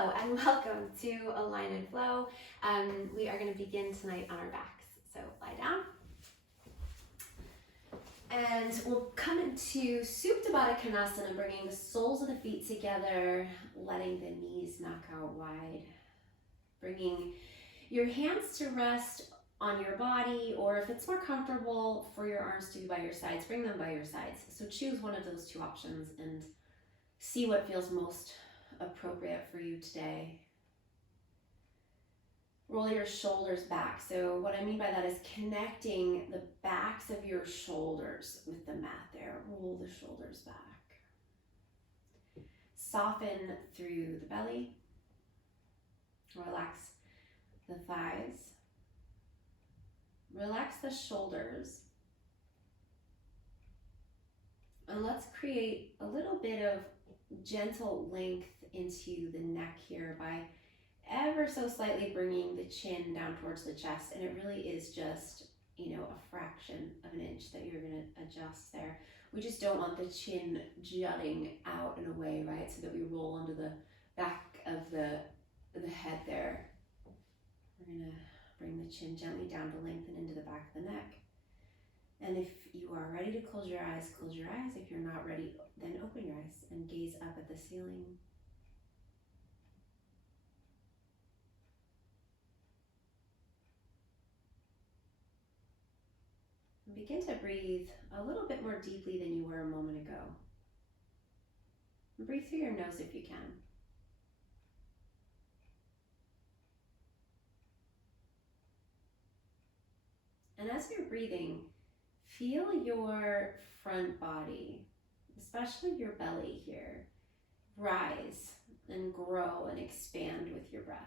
Hello and welcome to Align and Flow. We are going to begin tonight on our backs. So lie down. And we'll come into Supta Baddha Konasana, bringing the soles of the feet together, letting the knees knock out wide. Bringing your hands to rest on your body, or if it's more comfortable for your arms to be by your sides, bring them by your sides. So choose one of those two options and see what feels most appropriate for you today. Roll your shoulders back. So what I mean by that is connecting the backs of your shoulders with the mat there. Roll the shoulders back. Soften through the belly. Relax the thighs. Relax the shoulders. And let's create a little bit of gentle length into the neck here by ever so slightly bringing the chin down towards the chest. And it really is just, a fraction of an inch that you're going to adjust there. We just don't want the chin jutting out in a way, right? So that we roll onto the back of the head there. We're going to bring the chin gently down to lengthen into the back of the neck. And if you are ready to close your eyes, close your eyes. If you're not ready, then open your eyes and gaze up at the ceiling. And begin to breathe a little bit more deeply than you were a moment ago. And breathe through your nose if you can. And as you're breathing, feel your front body, especially your belly here, rise and grow and expand with your breath.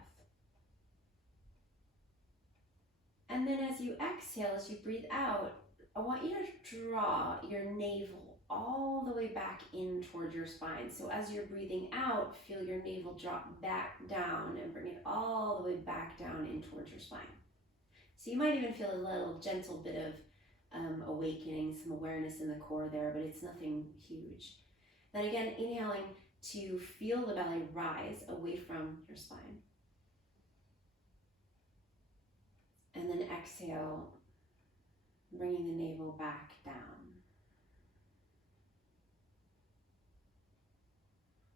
And then as you exhale, as you breathe out, I want you to draw your navel all the way back in towards your spine. So as you're breathing out, feel your navel drop back down and bring it all the way back down in towards your spine. So you might even feel a little gentle bit of awakening, some awareness in the core there, but it's nothing huge. Then again, inhaling to feel the belly rise away from your spine. And then exhale, bringing the navel back down.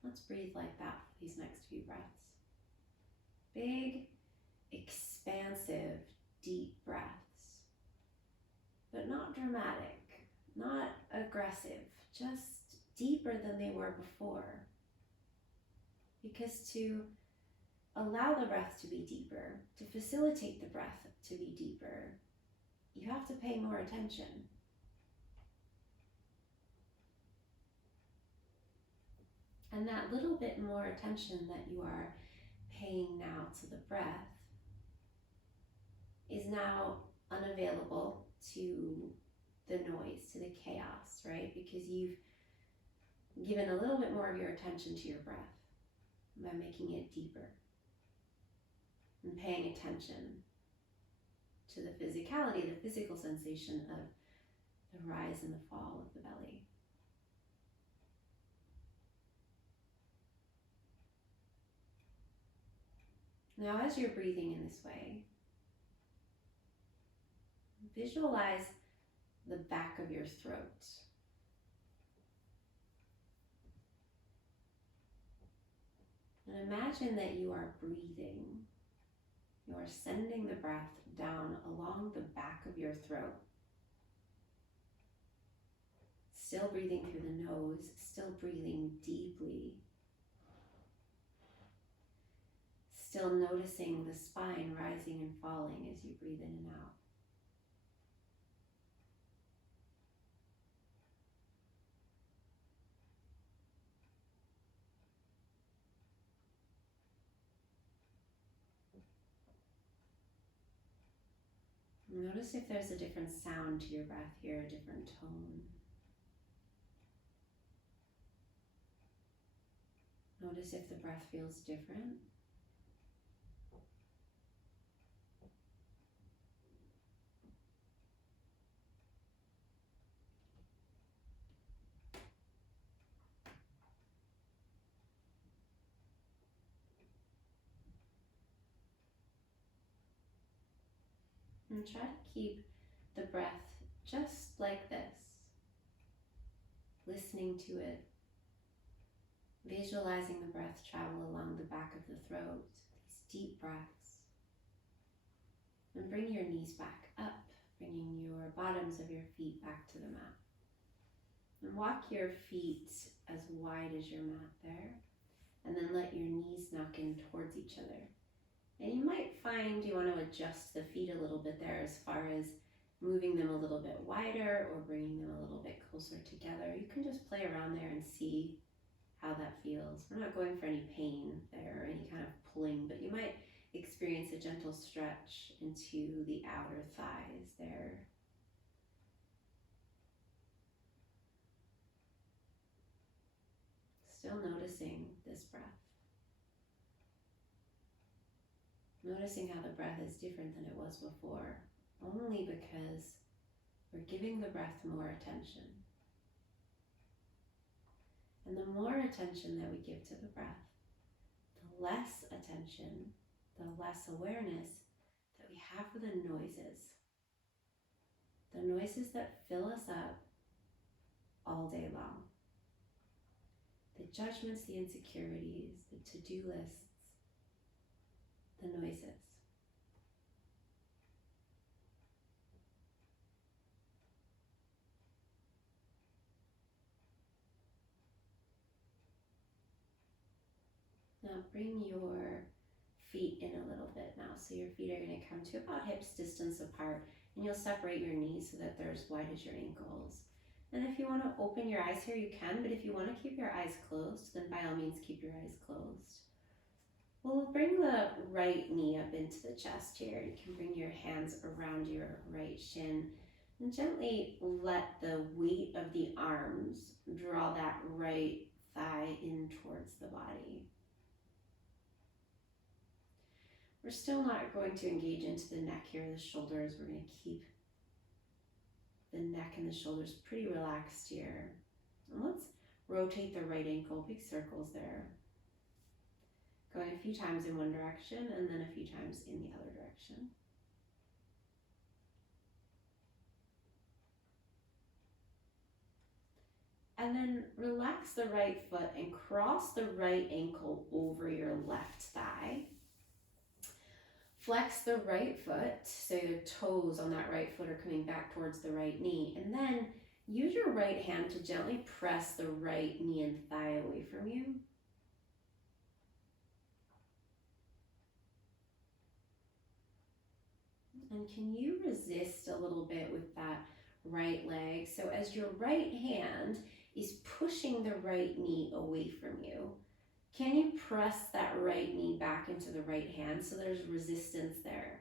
Let's breathe like that for these next few breaths. Big, expansive, deep breaths, but not dramatic, not aggressive, just deeper than they were before. Because to allow the breath to be deeper, to facilitate the breath to be deeper, you have to pay more attention. And that little bit more attention that you are paying now to the breath is now unavailable to the noise, to the chaos, right? Because you've given a little bit more of your attention to your breath by making it deeper and paying attention to the physicality, the physical sensation of the rise and the fall of the belly. Now, as you're breathing in this way, visualize the back of your throat. And imagine that you are breathing. You are sending the breath down along the back of your throat. Still breathing through the nose, still breathing deeply. Still noticing the spine rising and falling as you breathe in and out. Notice if there's a different sound to your breath here, a different tone. Notice if the breath feels different. And try to keep the breath just like this, listening to it, visualizing the breath travel along the back of the throat, these deep breaths. And bring your knees back up, bringing your bottoms of your feet back to the mat. And walk your feet as wide as your mat there, and then let your knees knock in towards each other. And you might find you want to adjust the feet a little bit there as far as moving them a little bit wider or bringing them a little bit closer together. You can just play around there and see how that feels. We're not going for any pain there or any kind of pulling, but you might experience a gentle stretch into the outer thighs there. Still noticing this breath. Noticing how the breath is different than it was before, only because we're giving the breath more attention. And the more attention that we give to the breath, the less attention, the less awareness that we have for the noises that fill us up all day long. The judgments, the insecurities, the to-do lists, the noises. Now bring your feet in a little bit now. So your feet are going to come to about hips distance apart, and you'll separate your knees so that they're as wide as your ankles. And if you want to open your eyes here, you can, but if you want to keep your eyes closed, then by all means keep your eyes closed. We'll bring the right knee up into the chest here. You can bring your hands around your right shin and gently let the weight of the arms draw that right thigh in towards the body. We're still not going to engage into the neck here, the shoulders. We're going to keep the neck and the shoulders pretty relaxed here. And let's rotate the right ankle, big circles there. Going a few times in one direction and then a few times in the other direction. And then relax the right foot and cross the right ankle over your left thigh. Flex the right foot, so your toes on that right foot are coming back towards the right knee. And then use your right hand to gently press the right knee and thigh away from you. And can you resist a little bit with that right leg? So as your right hand is pushing the right knee away from you, can you press that right knee back into the right hand so there's resistance there?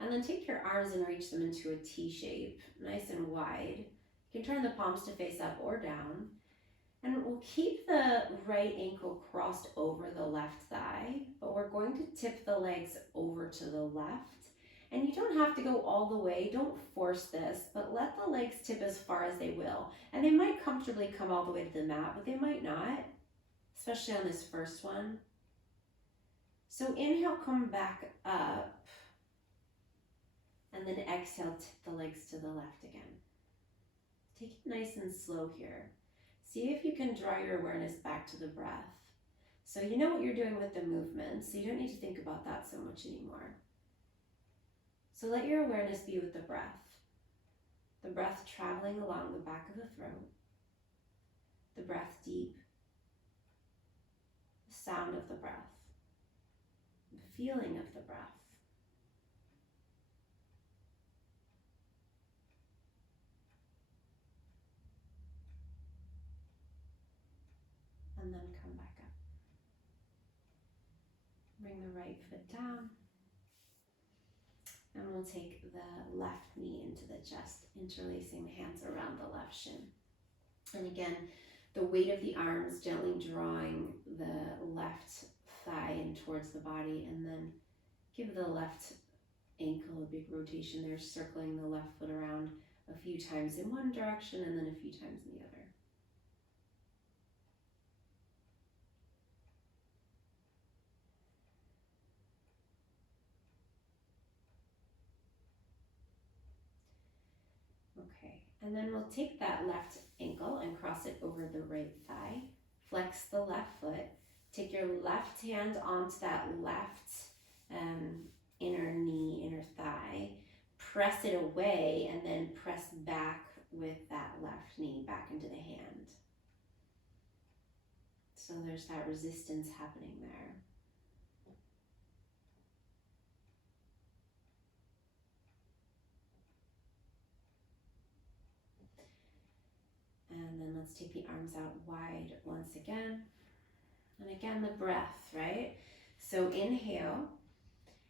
And then take your arms and reach them into a T shape, nice and wide. You can turn the palms to face up or down. And we'll keep the right ankle crossed over the left thigh, but we're going to tip the legs over to the left. And you don't have to go all the way, don't force this, but let the legs tip as far as they will. And they might comfortably come all the way to the mat, but they might not, especially on this first one. So inhale, come back up, and then exhale, tip the legs to the left again. Take it nice and slow here. See if you can draw your awareness back to the breath. So you know what you're doing with the movement, so you don't need to think about that so much anymore. So let your awareness be with the breath traveling along the back of the throat, the breath deep, the sound of the breath, the feeling of the breath. And then come back up. Bring the right foot down. And we'll take the left knee into the chest, interlacing the hands around the left shin. And again, the weight of the arms gently drawing the left thigh in towards the body, and then give the left ankle a big rotation there, circling the left foot around a few times in one direction and then a few times in the other. And then we'll take that left ankle and cross it over the right thigh. Flex the left foot. Take your left hand onto that left inner knee, inner thigh. Press it away and then press back with that left knee back into the hand. So there's that resistance happening there. And then let's take the arms out wide once again. And again, the breath, right? So inhale.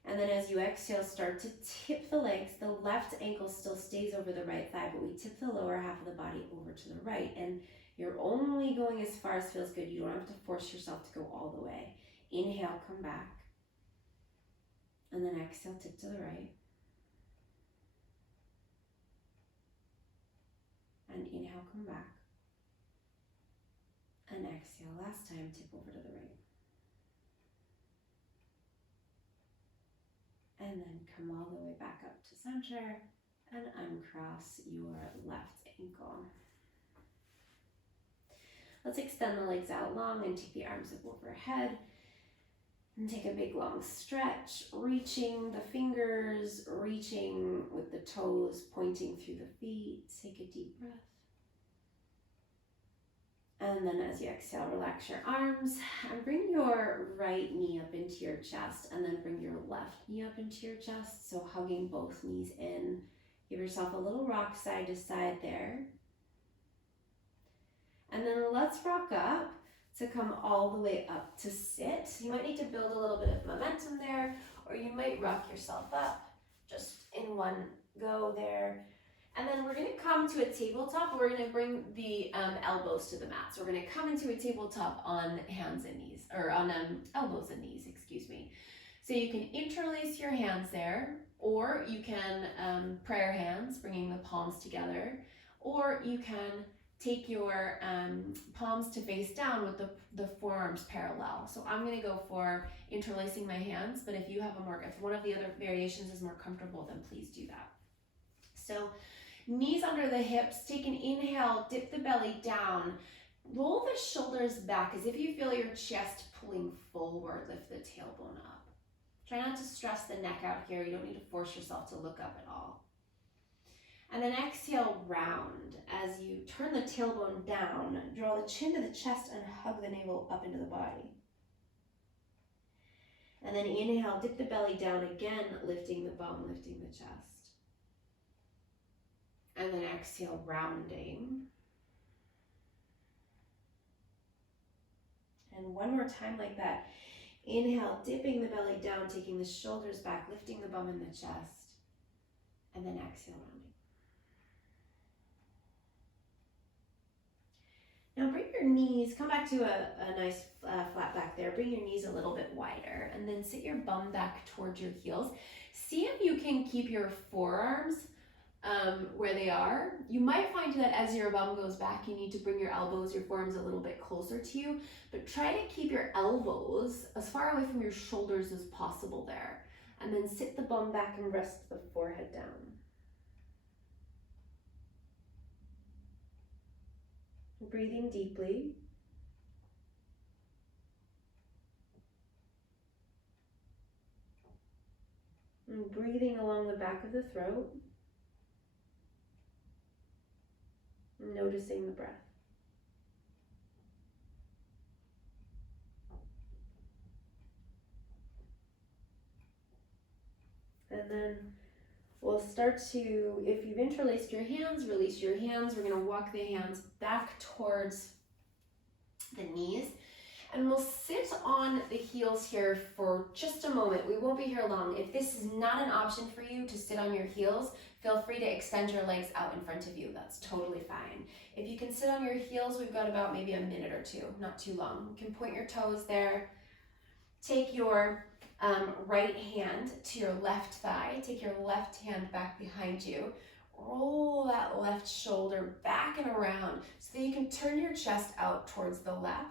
And then as you exhale, start to tip the legs. The left ankle still stays over the right thigh, but we tip the lower half of the body over to the right. And you're only going as far as feels good. You don't have to force yourself to go all the way. Inhale, come back. And then exhale, tip to the right. And inhale, come back. And exhale, last time, tip over to the right. And then come all the way back up to center and uncross your left ankle. Let's extend the legs out long and take the arms up overhead. And take a big long stretch, reaching the fingers, reaching with the toes, pointing through the feet. Take a deep breath. And then as you exhale, relax your arms and bring your right knee up into your chest and then bring your left knee up into your chest. So hugging both knees in. Give yourself a little rock side to side there. And then let's rock up to come all the way up to sit. You might need to build a little bit of momentum there, or you might rock yourself up just in one go there. And then we're gonna come to a tabletop. We're gonna bring the elbows to the mat. So we're gonna come into a tabletop on hands and knees, or on elbows and knees, excuse me. So you can interlace your hands there, or you can prayer hands, bringing the palms together, or you can take your palms to face down with the forearms parallel. So I'm gonna go for interlacing my hands, but if you have if one of the other variations is more comfortable, then please do that. So knees under the hips, take an inhale, dip the belly down, roll the shoulders back as if you feel your chest pulling forward, lift the tailbone up. Try not to stress the neck out here. You don't need to force yourself to look up at all. And then exhale, round. As you turn the tailbone down, draw the chin to the chest and hug the navel up into the body. And then inhale, dip the belly down again, lifting the bum, lifting the chest. And then exhale, rounding. And one more time like that. Inhale, dipping the belly down, taking the shoulders back, lifting the bum and the chest. And then exhale, rounding. Now bring your knees, come back to a nice flat back there. Bring your knees a little bit wider and then sit your bum back towards your heels. See if you can keep your forearms where they are. You might find that as your bum goes back, you need to bring your elbows, your forearms a little bit closer to you, but try to keep your elbows as far away from your shoulders as possible there. And then sit the bum back and rest the forehead down. Breathing deeply. And breathing along the back of the throat. Noticing the breath. And then we'll start to, if you've interlaced your hands, release your hands. We're going to walk the hands back towards the knees. And we'll sit on the heels here for just a moment. We won't be here long. If this is not an option for you to sit on your heels, feel free to extend your legs out in front of you. That's totally fine. If you can sit on your heels, we've got about maybe a minute or two, not too long. You can point your toes there. Take your right hand to your left thigh. Take your left hand back behind you. Roll that left shoulder back and around so that you can turn your chest out towards the left.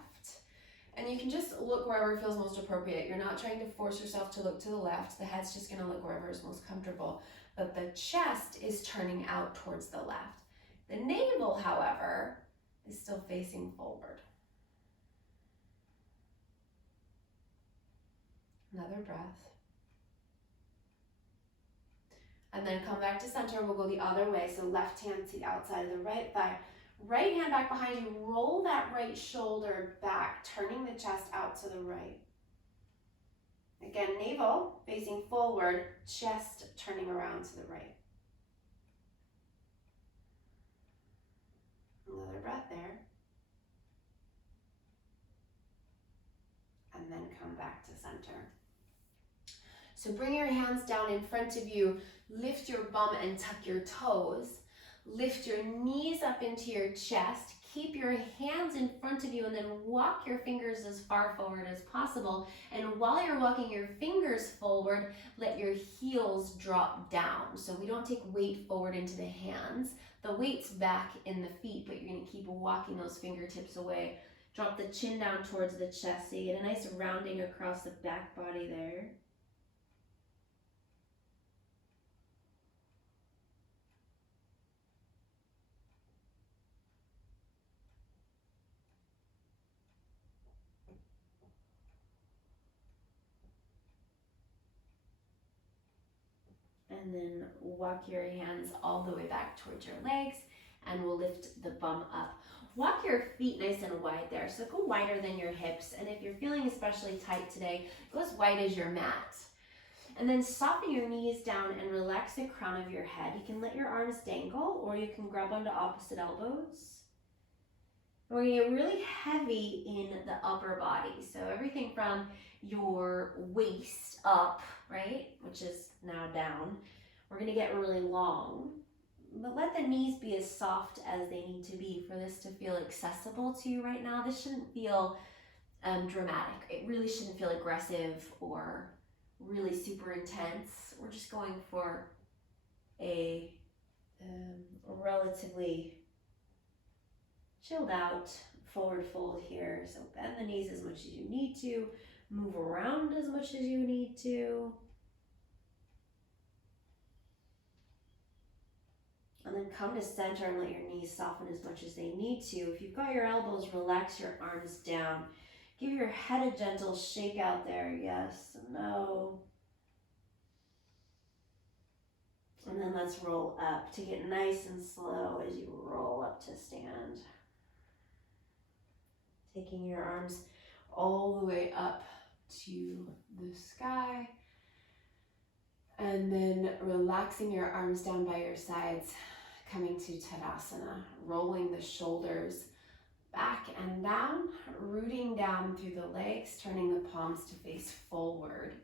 And you can just look wherever feels most appropriate. You're not trying to force yourself to look to the left. The head's just gonna look wherever is most comfortable. But the chest is turning out towards the left. The navel, however, is still facing forward. Another breath. And then come back to center. We'll go the other way. So left hand to the outside of the right thigh. Right hand back behind you. Roll that right shoulder back, turning the chest out to the right. Again, navel facing forward, chest turning around to the right. Another breath there. And then come back to center. So bring your hands down in front of you. Lift your bum and tuck your toes. Lift your knees up into your chest. Keep your hands in front of you and then walk your fingers as far forward as possible. And while you're walking your fingers forward, let your heels drop down. So we don't take weight forward into the hands. The weight's back in the feet, but you're going to keep walking those fingertips away. Drop the chin down towards the chest so you get a nice rounding across the back body there. And then walk your hands all the way back towards your legs, and we'll lift the bum up. Walk your feet nice and wide there, so go wider than your hips, and if you're feeling especially tight today, go as wide as your mat. And then soften your knees down and relax the crown of your head. You can let your arms dangle, or you can grab onto opposite elbows. We're going to get really heavy in the upper body, so everything from your waist up, right, which is now down, we're going to get really long, but let the knees be as soft as they need to be for this to feel accessible to you right now. This shouldn't feel dramatic. It really shouldn't feel aggressive or really super intense. We're just going for a relatively chilled out forward fold here. So bend the knees as much as you need to, move around as much as you need to. And then come to center and let your knees soften as much as they need to. If you've got your elbows, relax your arms down. Give your head a gentle shake out there. Yes, no. And then let's roll up. Take it nice and slow as you roll up to stand. Taking your arms all the way up to the sky. And then relaxing your arms down by your sides, coming to Tadasana, rolling the shoulders back and down, rooting down through the legs, turning the palms to face forward.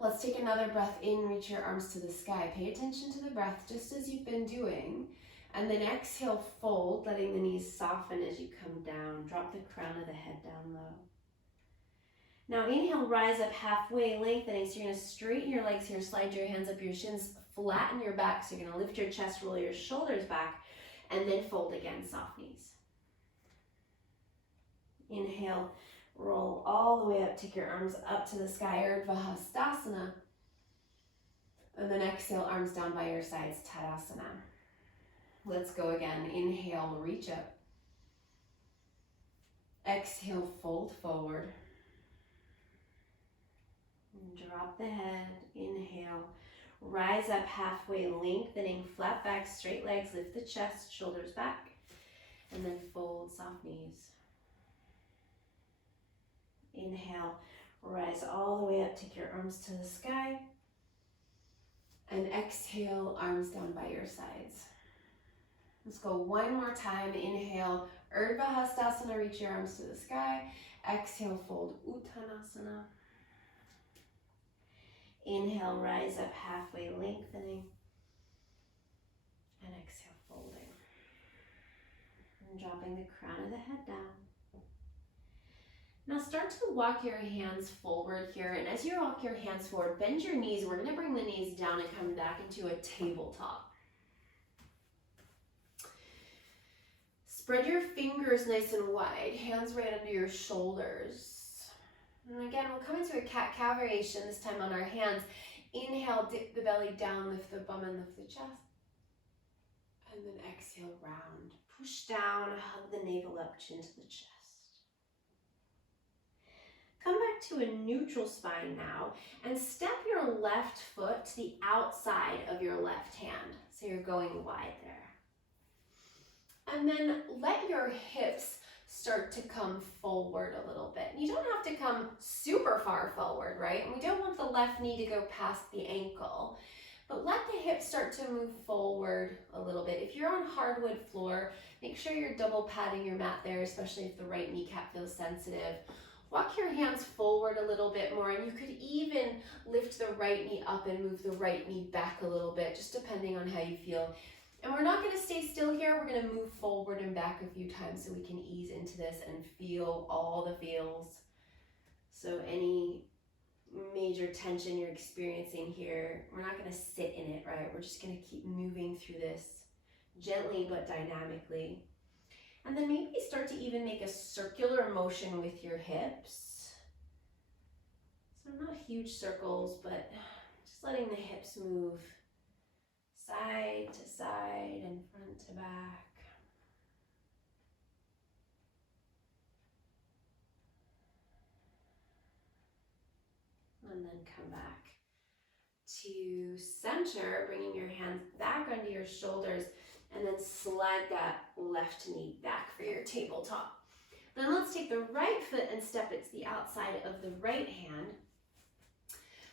Let's take another breath in, reach your arms to the sky. Pay attention to the breath just as you've been doing. And then exhale, fold, letting the knees soften as you come down. Drop the crown of the head down low. Now inhale, rise up halfway, lengthening. So you're going to straighten your legs here, slide your hands up your shins, flatten your back. So you're going to lift your chest, roll your shoulders back, and then fold again, soft knees. Inhale, roll all the way up, take your arms up to the sky, Urdhva Hastasana. And then exhale, arms down by your sides, Tadasana. Let's go again. Inhale, reach up. Exhale, fold forward. And drop the head. Inhale, rise up halfway, lengthening, flat back, straight legs, lift the chest, shoulders back, and then fold, soft knees. Inhale, rise all the way up, take your arms to the sky, and exhale, arms down by your sides. Let's go one more time. Inhale, Urdhva Hastasana, reach your arms to the sky. Exhale, fold, Uttanasana. Inhale, rise up halfway, lengthening. And exhale, folding. And dropping the crown of the head down. Now start to walk your hands forward here. And as you walk your hands forward, bend your knees. We're going to bring the knees down and come back into a tabletop. Spread your fingers nice and wide, hands right under your shoulders. And again, we'll come into a cat-cow variation, this time on our hands. Inhale, dip the belly down, lift the bum and lift the chest. And then exhale, round. Push down, hug the navel up, chin to the chest. Come back to a neutral spine now and step your left foot to the outside of your left hand. So you're going wide there. And then let your hips start to come forward a little bit. You don't have to come super far forward, right? And we don't want the left knee to go past the ankle. But let the hips start to move forward a little bit. If you're on hardwood floor, make sure you're double patting your mat there, especially if the right kneecap feels sensitive. Walk your hands forward a little bit more, and you could even lift the right knee up and move the right knee back a little bit, just depending on how you feel. And we're not going to stay still here. We're going to move forward and back a few times so we can ease into this and feel all the feels. So any major tension you're experiencing here, we're not going to sit in it, right? We're just going to keep moving through this gently but dynamically. And then maybe start to even make a circular motion with your hips. So not huge circles, but just letting the hips move side to side and front to back. And then come back to center, bringing your hands back under your shoulders, and then slide that left knee back for your tabletop. Then let's take the right foot and step it to the outside of the right hand.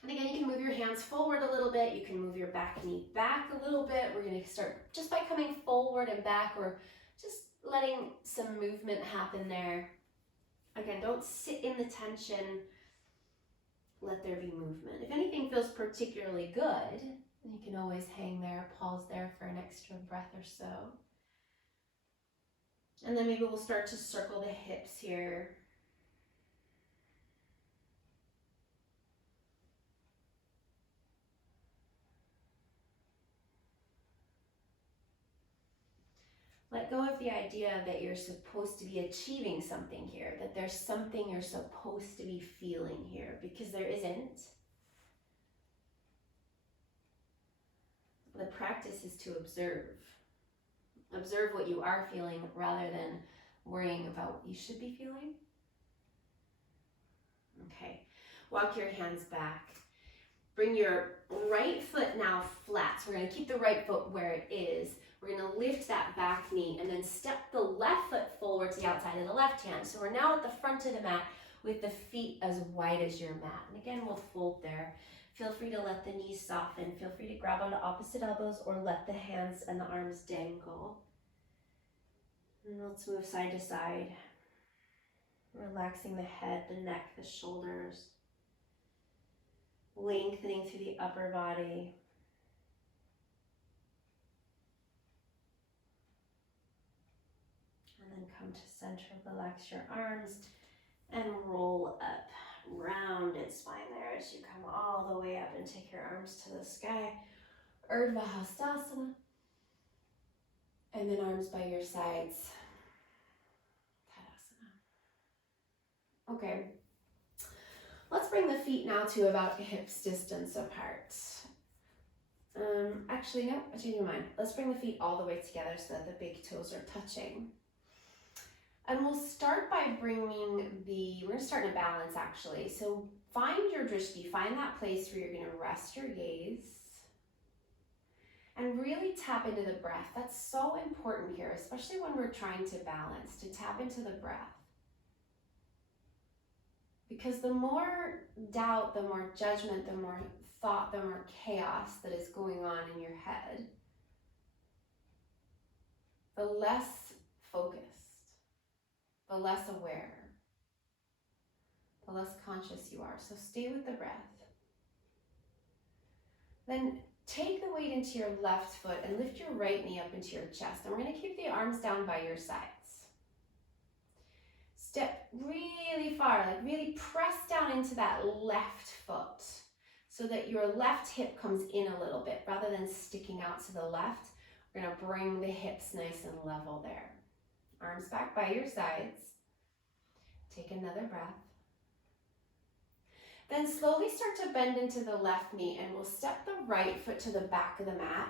And again, you can move your hands forward a little bit. You can move your back knee back a little bit. We're going to start just by coming forward and back, or just letting some movement happen there. Again, don't sit in the tension. Let there be movement. If anything feels particularly good, you can always hang there, pause there for an extra breath or so. And then maybe we'll start to circle the hips here. Let go of the idea that you're supposed to be achieving something here, that there's something you're supposed to be feeling here, because there isn't. The practice is to observe. Observe what you are feeling rather than worrying about what you should be feeling. Okay, walk your hands back. Bring your right foot now flat. So we're going to keep the right foot where it is. We're going to lift that back knee and then step the left foot forward to the outside of the left hand. So we're now at the front of the mat with the feet as wide as your mat. And again, we'll fold there. Feel free to let the knees soften. Feel free to grab onto opposite elbows or let the hands and the arms dangle. And let's move side to side. Relaxing the head, the neck, the shoulders. Lengthening through the upper body. And then come to center, relax your arms and roll up. Rounded spine there as you come all the way up and take your arms to the sky. Urdhva Hastasana. And then arms by your sides. Tadasana. Okay. Let's bring the feet now to about hips distance apart. Actually, no, I changed my mind. Let's bring the feet all the way together so that the big toes are touching. And we'll start by we're going to start in a balance actually. So find your drishti, find that place where you're going to rest your gaze. And really tap into the breath. That's so important here, especially when we're trying to balance, to tap into the breath. Because the more doubt, the more judgment, the more thought, the more chaos that is going on in your head, the less focused, the less aware, the less conscious you are. So stay with the breath. Then take the weight into your left foot and lift your right knee up into your chest. And we're going to keep the arms down by your sides. Step really far, like really press down into that left foot so that your left hip comes in a little bit rather than sticking out to the left. We're going to bring the hips nice and level there. Arms back by your sides. Take another breath. Then slowly start to bend into the left knee and we'll step the right foot to the back of the mat.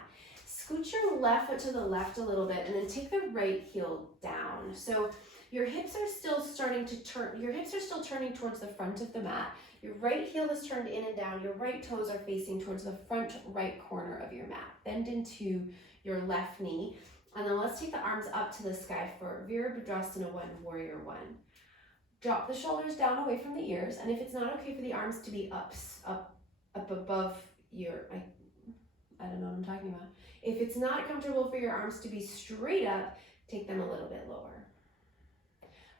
Scoot your left foot to the left a little bit and then take the right heel down. So your hips are still starting to turn, your hips are still turning towards the front of the mat. Your right heel is turned in and down. Your right toes are facing towards the front right corner of your mat. Bend into your left knee. And then let's take the arms up to the sky for Virabhadrasana 1, Warrior 1. Drop the shoulders down away from the ears. And if it's not okay for the arms to be up above your, I don't know what I'm talking about. If it's not comfortable for your arms to be straight up, take them a little bit lower.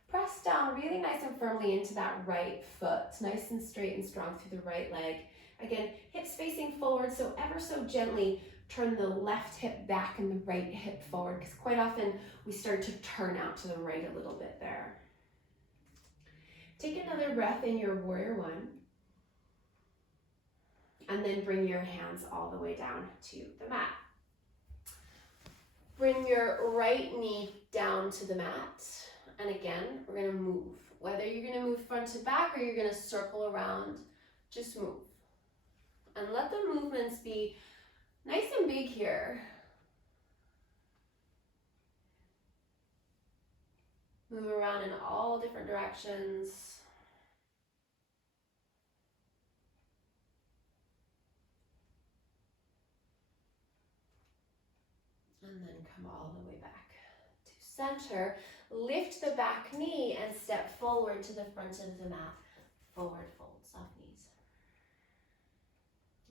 Press down really nice and firmly into that right foot, nice and straight and strong through the right leg. Again, hips facing forward, so ever so gently turn the left hip back and the right hip forward, because quite often we start to turn out to the right a little bit there. Take another breath in your Warrior 1. And then bring your hands all the way down to the mat. Bring your right knee down to the mat. And again, we're gonna move. Whether you're gonna move front to back or you're gonna circle around, just move. And let the movements be nice and big here. Move around in all different directions. And then come all the way back to center. Lift the back knee and step forward to the front of the mat. Forward fold, soft knees.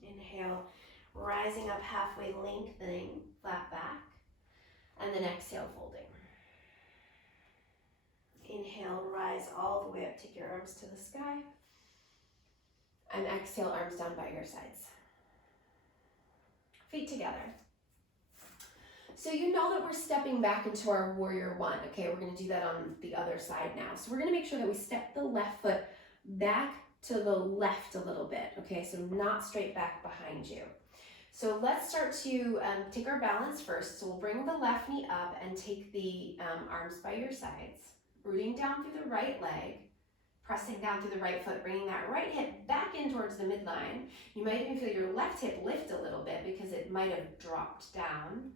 Inhale, rising up halfway, lengthening, flat back. And then exhale, folding. Inhale, rise all the way up, take your arms to the sky. And exhale, arms down by your sides. Feet together. So you know that we're stepping back into our Warrior 1. Okay, we're gonna do that on the other side now. So we're gonna make sure that we step the left foot back to the left a little bit. Okay, so not straight back behind you. So let's start to take our balance first. So we'll bring the left knee up and take the arms by your sides, rooting down through the right leg, pressing down through the right foot, bringing that right hip back in towards the midline. You might even feel your left hip lift a little bit because it might have dropped down.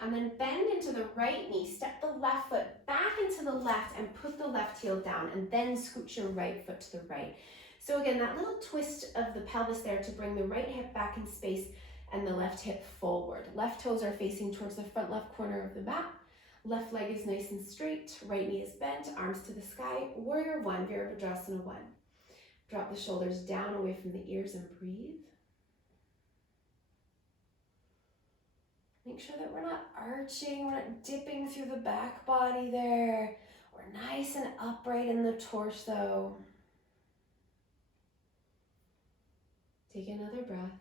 And then bend into the right knee, step the left foot back into the left and put the left heel down, and then scoot your right foot to the right. So again, that little twist of the pelvis there to bring the right hip back in space and the left hip forward. Left toes are facing towards the front left corner of the mat. Left leg is nice and straight, right knee is bent, arms to the sky. Warrior 1, Virabhadrasana 1. Drop the shoulders down away from the ears and breathe. Make sure that we're not arching, we're not dipping through the back body there. We're nice and upright in the torso. Take another breath.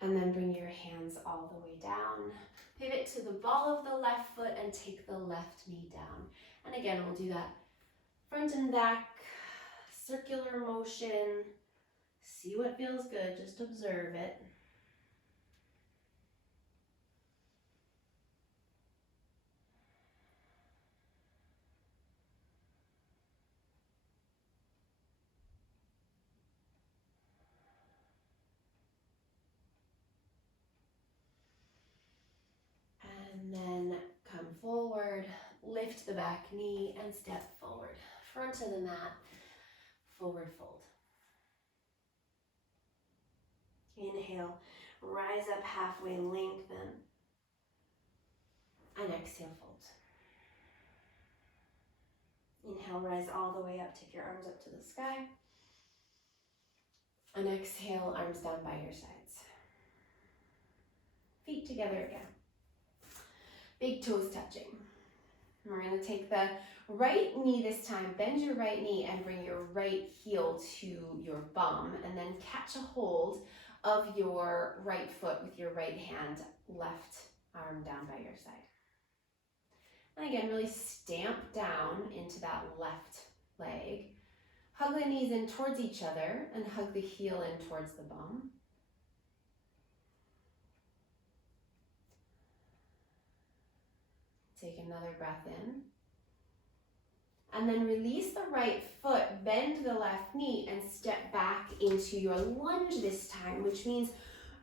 And then bring your hands all the way down. Pivot to the ball of the left foot and take the left knee down. And again, we'll do that front and back, circular motion. See what feels good, just observe it. And then come forward, lift the back knee and step forward. Front of the mat, forward fold. Inhale, rise up halfway, lengthen. And exhale, fold. Inhale, rise all the way up, take your arms up to the sky. And exhale, arms down by your sides. Feet together again. Big toes touching. We're going to take the right knee this time, bend your right knee and bring your right heel to your bum, and then catch a hold of your right foot with your right hand, left arm down by your side. And again, really stamp down into that left leg. Hug the knees in towards each other and hug the heel in towards the bum. Take another breath in. And then release the right foot, bend the left knee, and step back into your lunge this time, which means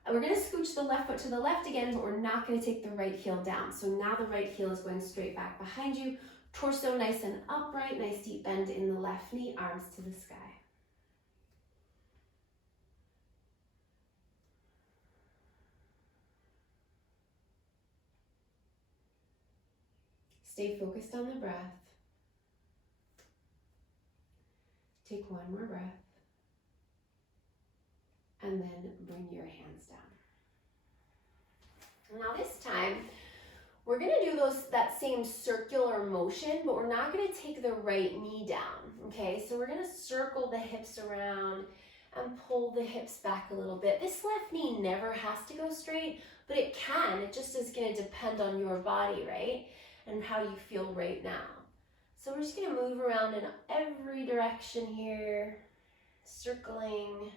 we're gonna scooch the left foot to the left again, but we're not gonna take the right heel down. So now the right heel is going straight back behind you, torso nice and upright, nice deep bend in the left knee, arms to the sky. Stay focused on the breath. Take one more breath. And then bring your hands down. Now this time, we're gonna do that same circular motion, but we're not gonna take the right knee down, okay? So we're gonna circle the hips around and pull the hips back a little bit. This left knee never has to go straight, but it can. It just is gonna depend on your body, right? And how you feel right now. So we're just gonna move around in every direction here, circling.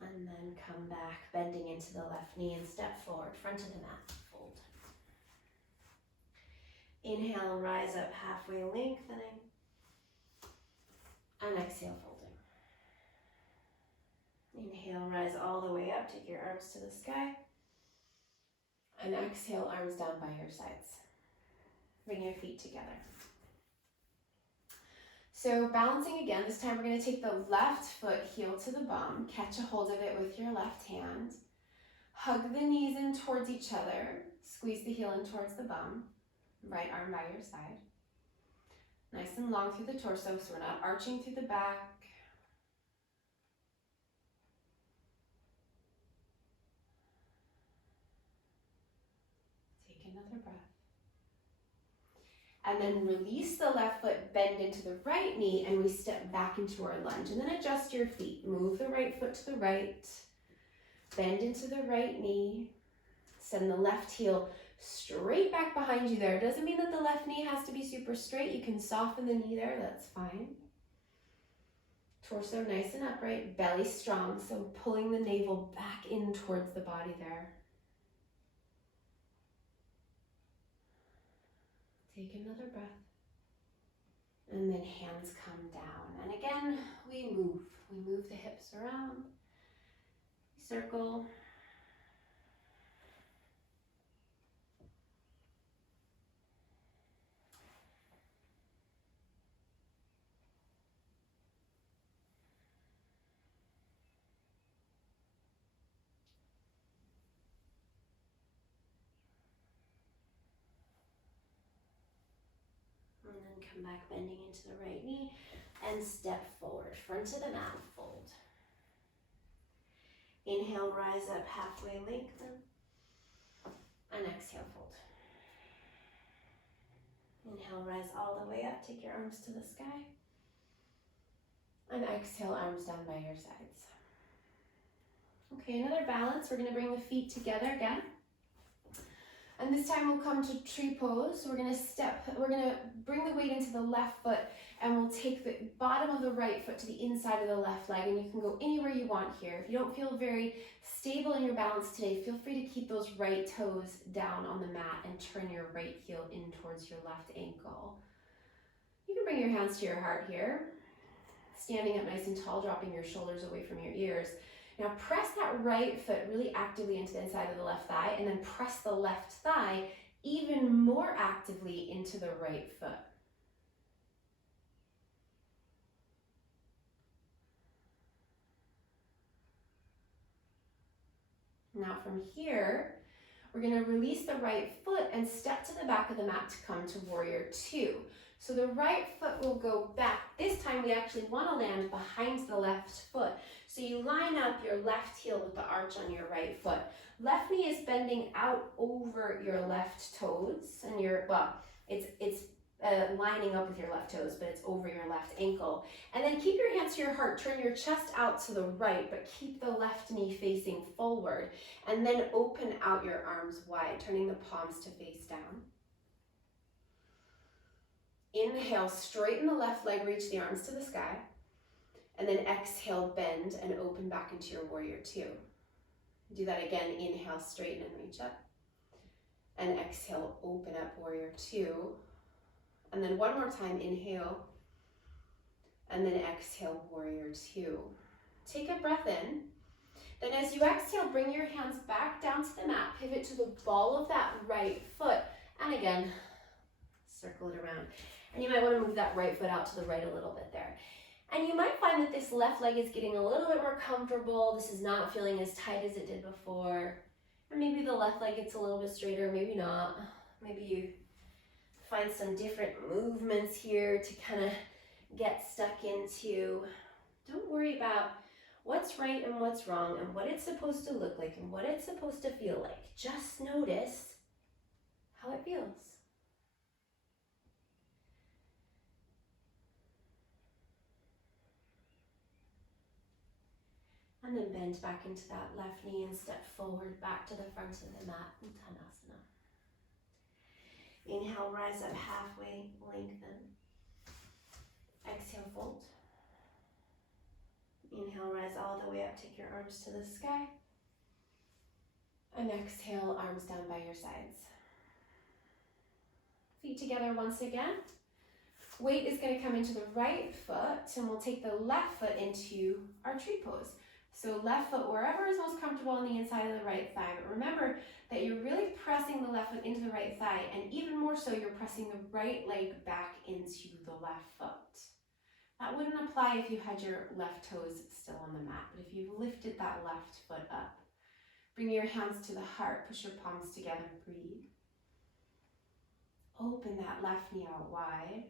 And then come back, bending into the left knee and step forward, front of the mat, fold. Inhale, rise up halfway, lengthening. And exhale, folding. Inhale, rise all the way up, take your arms to the sky. And exhale, arms down by your sides. Bring your feet together. So balancing again, this time we're going to take the left foot heel to the bum, catch a hold of it with your left hand, hug the knees in towards each other, squeeze the heel in towards the bum, right arm by your side. Nice and long through the torso, so we're not arching through the back. Take another breath. And then release the left foot, bend into the right knee, and we step back into our lunge. And then adjust your feet. Move the right foot to the right, bend into the right knee, send the left heel straight back behind you there. It doesn't mean that the left knee has to be super straight. You can soften the knee there, that's fine. Torso nice and upright, belly strong, so pulling the navel back in towards the body there. Take another breath. And then hands come down. And again, we move. We move the hips around. Circle. And then come back, bending into the right knee and step forward, front of the mat, fold. Inhale, rise up halfway, lengthen, and exhale, fold. Inhale, rise all the way up, take your arms to the sky, and exhale, arms down by your sides. Okay, another balance. We're going to bring the feet together again. And this time we'll come to tree pose. So we're going to bring the weight into the left foot, and we'll take the bottom of the right foot to the inside of the left leg, and you can go anywhere you want here. If you don't feel very stable in your balance today, feel free to keep those right toes down on the mat and turn your right heel in towards your left ankle. You can bring your hands to your heart here, standing up nice and tall, dropping your shoulders away from your ears. Now press that right foot really actively into the inside of the left thigh, and then press the left thigh even more actively into the right foot. Now from here, we're going to release the right foot and step to the back of the mat to come to warrior two. So the right foot will go back. This time we actually want to land behind the left foot. So you line up your left heel with the arch on your right foot. Left knee is bending out over your left toes, and it's lining up with your left toes, but it's over your left ankle. And then keep your hands to your heart, turn your chest out to the right, but keep the left knee facing forward. And then open out your arms wide, turning the palms to face down. Inhale, straighten the left leg, reach the arms to the sky. And then exhale, bend and open back into your warrior two. Do that again, inhale, straighten and reach up. And exhale, open up, warrior two. And then one more time, inhale. And then exhale, warrior two. Take a breath in. Then as you exhale, bring your hands back down to the mat. Pivot to the ball of that right foot. And again, circle it around. And you might want to move that right foot out to the right a little bit there. And you might find that this left leg is getting a little bit more comfortable. This is not feeling as tight as it did before. And maybe the left leg gets a little bit straighter, maybe not. Maybe you find some different movements here to kind of get stuck into. Don't worry about what's right and what's wrong and what it's supposed to look like and what it's supposed to feel like. Just notice how it feels. And then bend back into that left knee and step forward back to the front of the mat, Uttanasana. Inhale, rise up halfway, lengthen. Exhale, fold. Inhale, rise all the way up, take your arms to the sky. And exhale, arms down by your sides. Feet together once again. Weight is going to come into the right foot, and we'll take the left foot into our tree pose. So left foot wherever is most comfortable on the inside of the right thigh. But remember that you're really pressing the left foot into the right thigh, and even more so, you're pressing the right leg back into the left foot. That wouldn't apply if you had your left toes still on the mat, but if you've lifted that left foot up, bring your hands to the heart, push your palms together, breathe. Open that left knee out wide.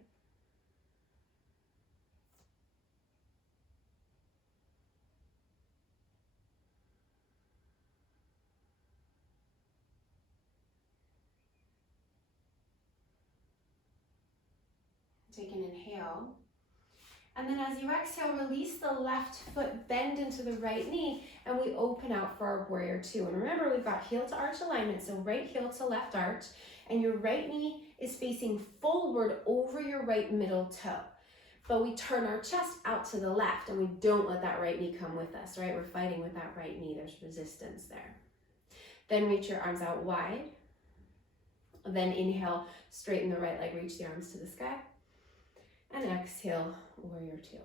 Take an inhale. And then as you exhale, release the left foot, bend into the right knee, and we open out for our warrior two. And remember, we've got heel to arch alignment, so right heel to left arch, and your right knee is facing forward over your right middle toe. But we turn our chest out to the left, and we don't let that right knee come with us, right? We're fighting with that right knee. There's resistance there. Then reach your arms out wide. Then inhale, straighten the right leg, reach the arms to the sky. And exhale, warrior two.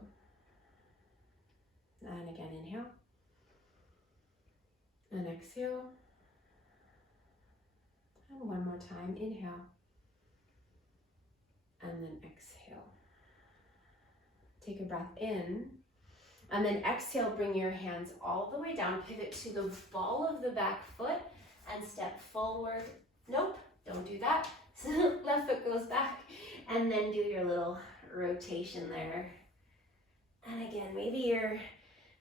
And again, inhale. And exhale. And one more time, inhale. And then exhale. Take a breath in. And then exhale, bring your hands all the way down. Pivot to the ball of the back foot and step forward. Nope, don't do that. So left foot goes back. And then do your little rotation there. And again, maybe you're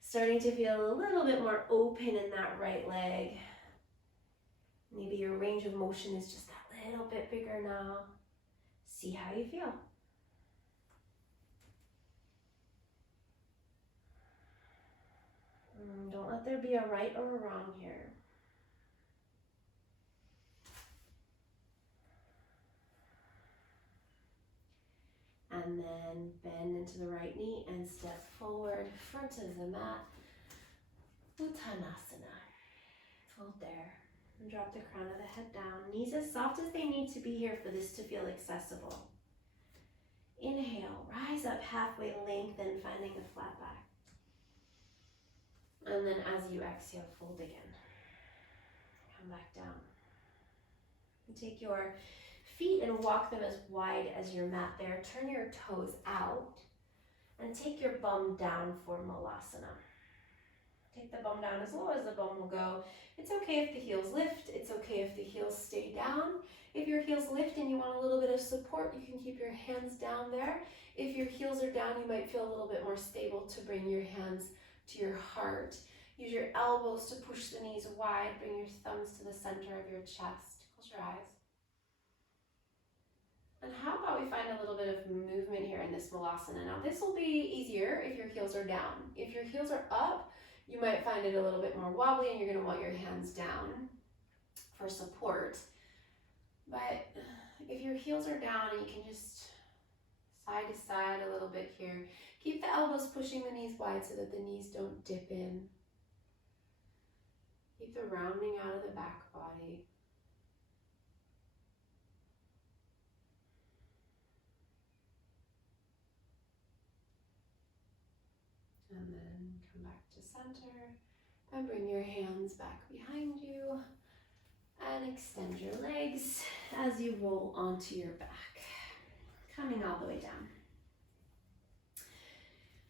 starting to feel a little bit more open in that right leg. Maybe your range of motion is just that little bit bigger now. See how you feel. Don't let there be a right or a wrong here. And then bend into the right knee and step forward, front of the mat, Uttanasana. Hold there. And drop the crown of the head down. Knees as soft as they need to be here for this to feel accessible. Inhale, rise up halfway, lengthen, finding a flat back. And then as you exhale, fold again. Come back down. And take your feet and walk them as wide as your mat there. Turn your toes out and take your bum down for Malasana. Take the bum down as low as the bum will go. It's okay if the heels lift. It's okay if the heels stay down. If your heels lift and you want a little bit of support, you can keep your hands down there. If your heels are down, you might feel a little bit more stable to bring your hands to your heart. Use your elbows to push the knees wide. Bring your thumbs to the center of your chest. Close your eyes. And how about we find a little bit of movement here in this Malasana. Now this will be easier if your heels are down. If your heels are up, you might find it a little bit more wobbly and you're going to want your hands down for support. But if your heels are down and you can just Side to side a little bit here. Keep the elbows pushing the knees wide so that the knees don't dip in. Keep the rounding out of the back body. And then come back to center and bring your hands back behind you and extend your legs as you roll onto your back, coming all the way down.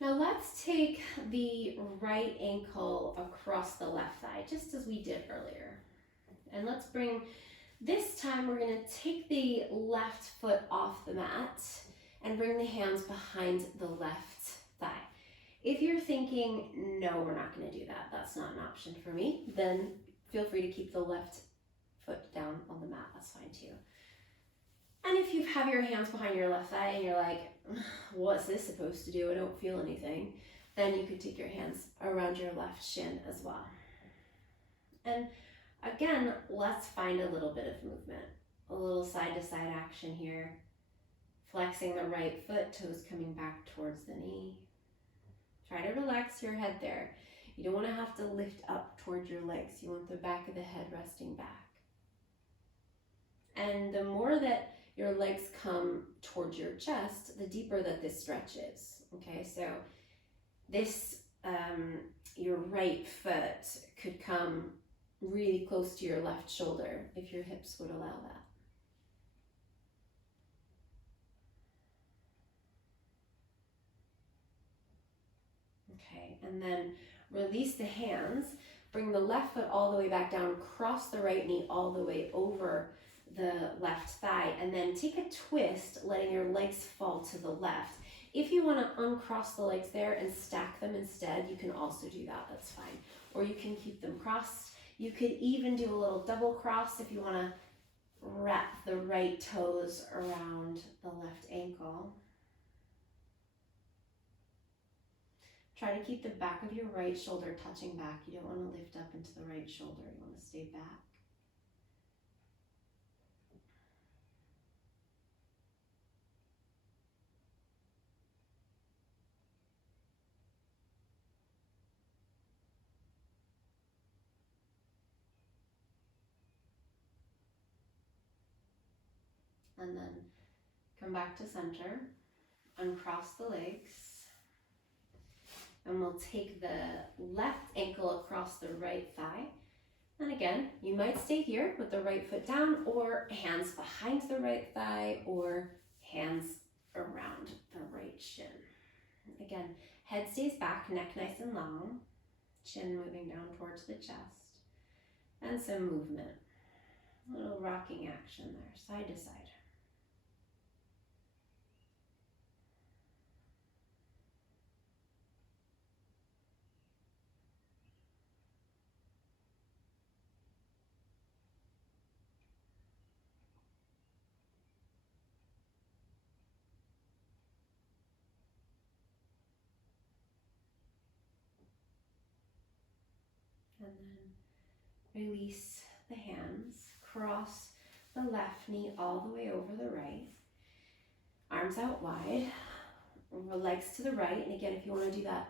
Now let's take the right ankle across the left thigh, just as we did earlier. And let's bring, this time we're gonna take the left foot off the mat and bring the hands behind the left thigh. If you're thinking, no, we're not gonna do that, that's not an option for me, then feel free to keep the left foot down on the mat, that's fine too. And if you have your hands behind your left thigh and you're like, what's this supposed to do? I don't feel anything. Then you could take your hands around your left shin as well. And again, let's find a little bit of movement. A little side to side action here. Flexing the right foot, toes coming back towards the knee. Try to relax your head there. You don't want to have to lift up towards your legs. You want the back of the head resting back. And the more that your legs come towards your chest, the deeper that this stretch is. Okay, so this, your right foot could come really close to your left shoulder if your hips would allow that. Okay, and then release the hands, bring the left foot all the way back down, cross the right knee all the way over the left thigh, and then take a twist, letting your legs fall to the left. If you want to uncross the legs there and stack them instead, you can also do that, that's fine. Or you can keep them crossed. You could even do a little double cross if you want to wrap the right toes around the left ankle. Try to keep the back of your right shoulder touching back. You don't want to lift up into the right shoulder. You want to stay back. And then come back to center, uncross the legs, and we'll take the left ankle across the right thigh. And again, you might stay here with the right foot down, or hands behind the right thigh, or hands around the right shin. Again, head stays back, neck nice and long, chin moving down towards the chest, and some movement. A little rocking action there, side to side. And then release the hands, cross the left knee all the way over the right, arms out wide, legs to the right. And again, if you want to do that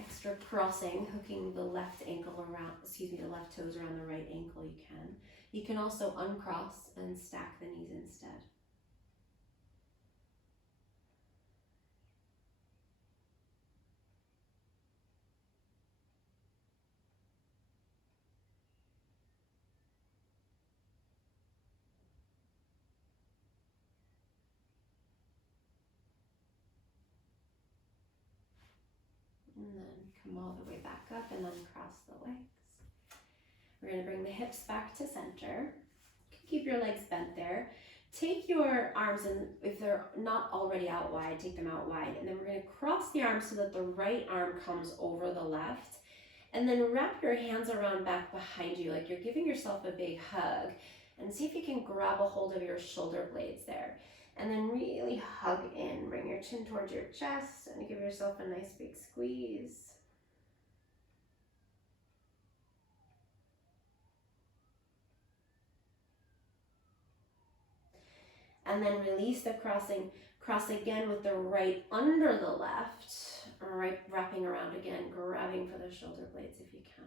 extra crossing, hooking the left ankle around, the left toes around the right ankle, you can. You can also uncross and stack the knees instead. And then come all the way back up and uncross the legs. We're going to bring the hips back to center. Keep your legs bent there. Take your arms, and if they're not already out wide, take them out wide. And then we're going to cross the arms so that the right arm comes over the left. And then wrap your hands around back behind you like you're giving yourself a big hug. And see if you can grab a hold of your shoulder blades there. And then really hug in. Bring your chin towards your chest and give yourself a nice big squeeze. And then release the crossing. Cross again with the right under the left. Right, wrapping around again, grabbing for the shoulder blades if you can.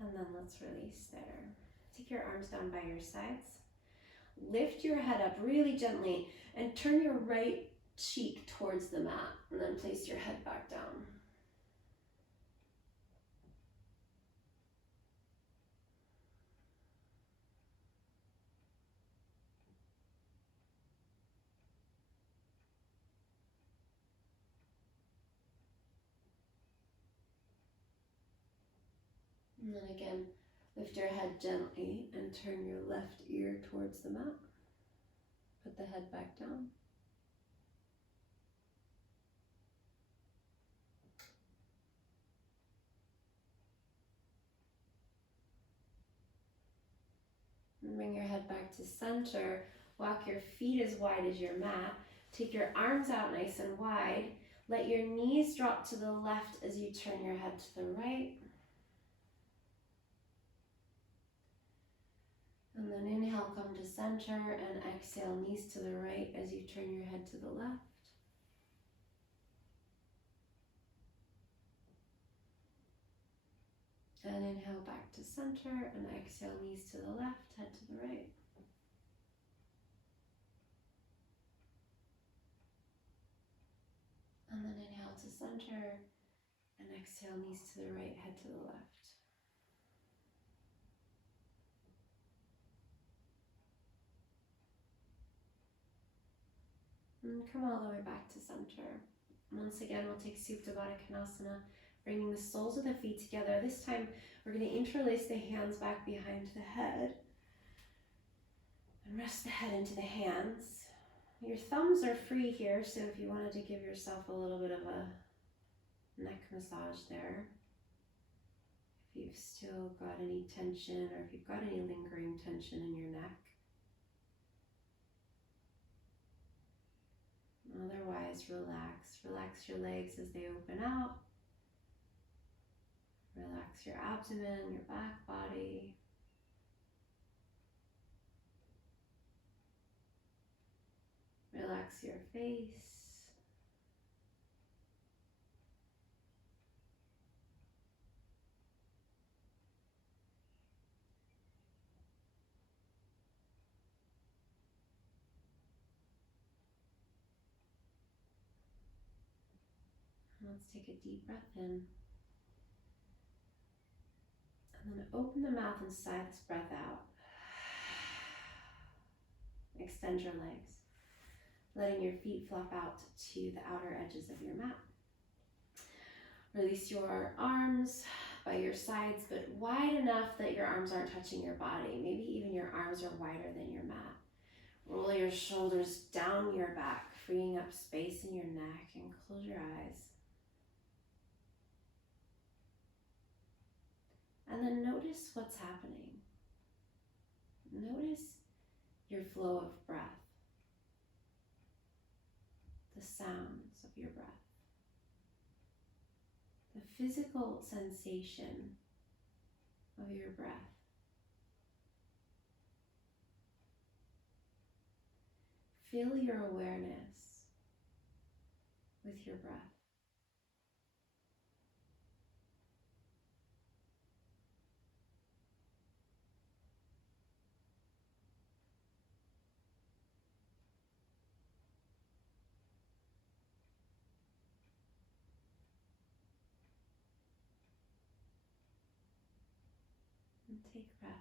And then let's release there. Take your arms down by your sides. Lift your head up really gently and turn your right cheek towards the mat, and then place your head back down. And then again, lift your head gently and turn your left ear towards the mat. Put the head back down. And bring your head back to center. Walk your feet as wide as your mat. Take your arms out nice and wide. Let your knees drop to the left as you turn your head to the right. And then inhale, come to center, and exhale, knees to the right as you turn your head to the left. And inhale back to center, and exhale, knees to the left, head to the right. And then inhale to center, and exhale, knees to the right, head to the left. And come all the way back to center. Once again, we'll take Supta Baddha Konasana, bringing the soles of the feet together. This time, we're going to interlace the hands back behind the head. And rest the head into the hands. Your thumbs are free here, so if you wanted to give yourself a little bit of a neck massage there. If you've still got any tension, or if you've got any lingering tension in your neck. Otherwise, relax. Relax your legs as they open out. Relax your abdomen, your back body. Relax your face. Let's take a deep breath in. And then open the mouth and sigh this breath out. Extend your legs, letting your feet flop out to the outer edges of your mat. Release your arms by your sides, but wide enough that your arms aren't touching your body. Maybe even your arms are wider than your mat. Roll your shoulders down your back, freeing up space in your neck, and close your eyes. And then notice what's happening. Notice your flow of breath, the sounds of your breath, the physical sensation of your breath. Fill your awareness with your breath. And take rest.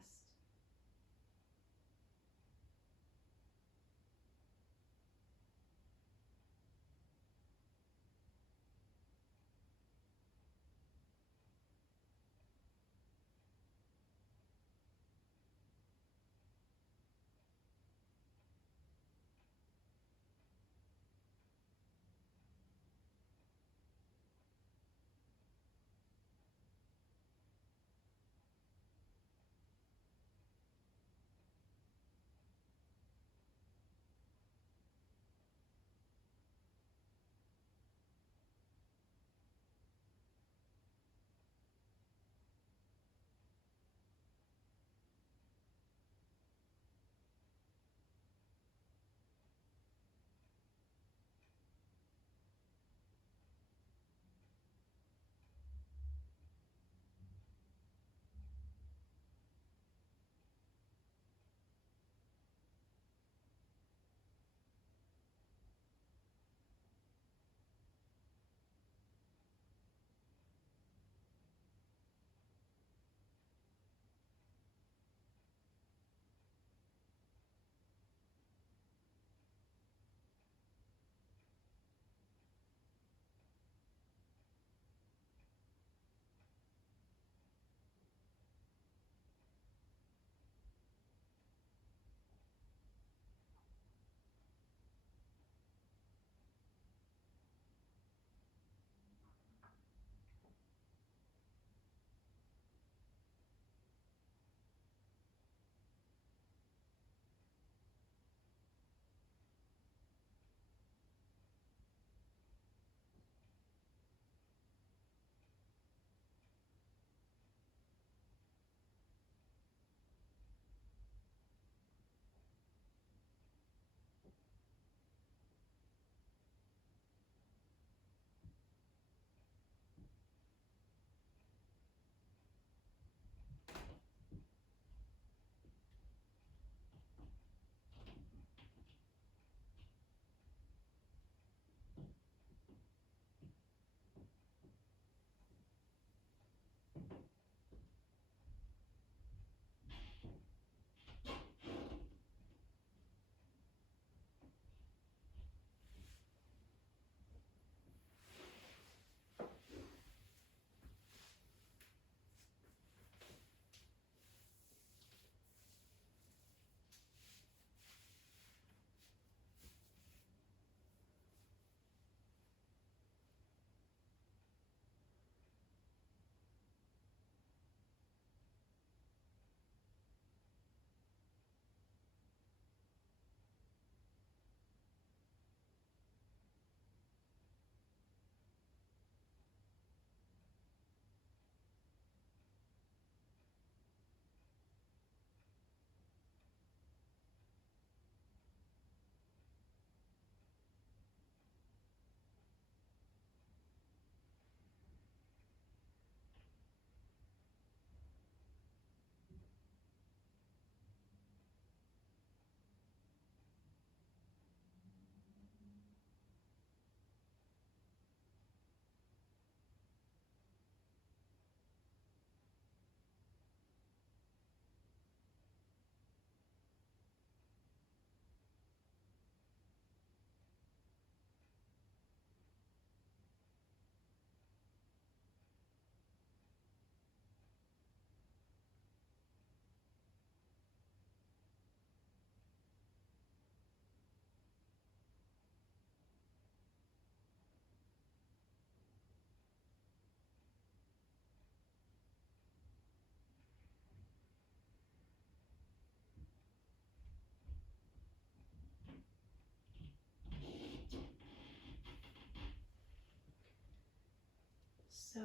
So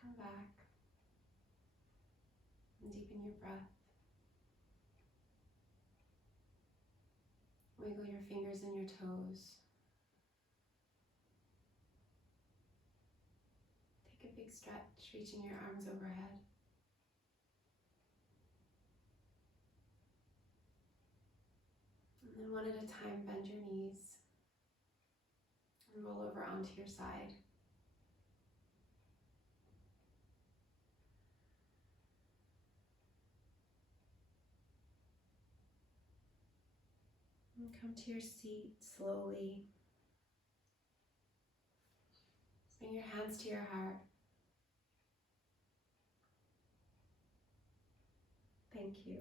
come back and deepen your breath. Wiggle your fingers and your toes. Take a big stretch, reaching your arms overhead. And then one at a time, bend your knees and roll over onto your side. And come to your seat slowly. Bring your hands to your heart. Thank you.